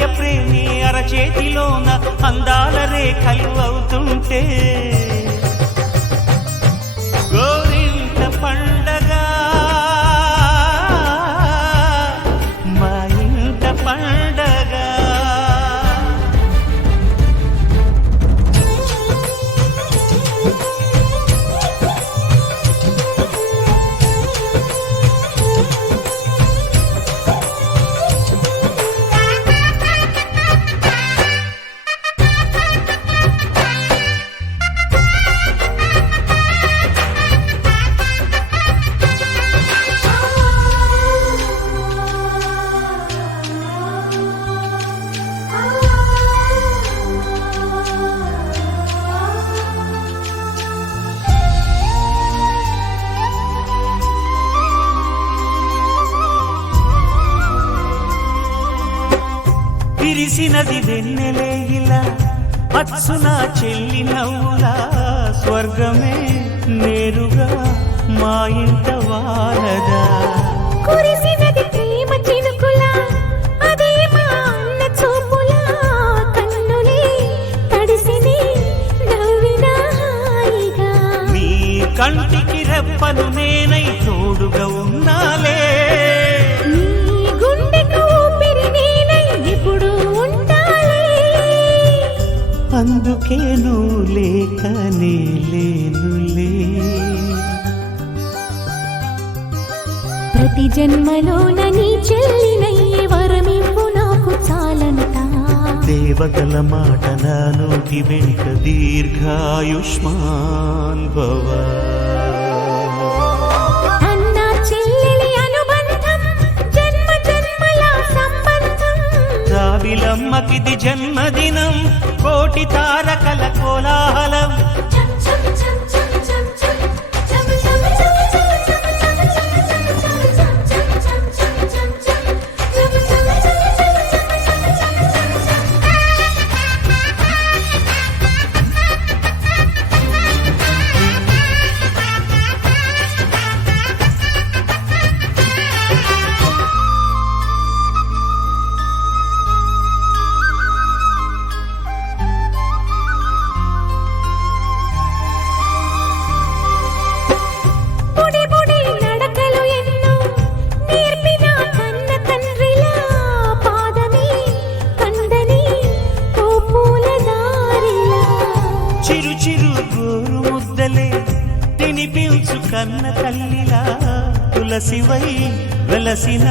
అన్నయ్య ప్రేమి అరచేతిలోన అందాల రేఖలు అవుతుంటే గోరింట పండగ మా ఇంట పండగ. విరిసినది వెన్నెలే ఇలా అచ్చున చెల్లి నవ్వులా స్వర్గమే నేరుగా మా ఇంట వారదా. కురిసినది ప్రేమ చినుకులా అదే మా అన్న చూపులా కన్నులే తడిసిని నవ్వినా హాయిగా. నీ కంటికి రెప్పను నేనై తోడుగా ఉన్నాలే. అందుకే నువ్వు లేక నే లేనులే. ప్రతి జన్మలోన నీ చెల్లినయ్యే వరమివ్వు నాకు చాలంట. దేవతల మాట నా నోటి వెంట దీర్ఘాయుష్మాన్ భవ. అన్నా చెల్లెలి అనుబంధం జన్మ జన్మల సంబంధం. రావిలమ్మకిది జన్మదినం కోటి తారకల కోలాహలం. చిరు చిరు గోరు ముద్దలే తినిపించు కన్న తల్లిలా తులసివై వెలసిన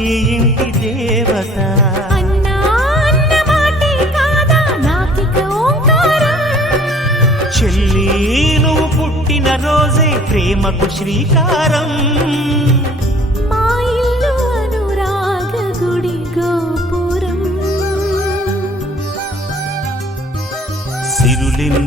ఈ ఇంటి దేవత. చెల్లి నువ్వు పుట్టిన రోజే ప్రేమకు శ్రీకారం. మా ఇల్లు అనురాగ గుడి గోపురం. సిరులిన్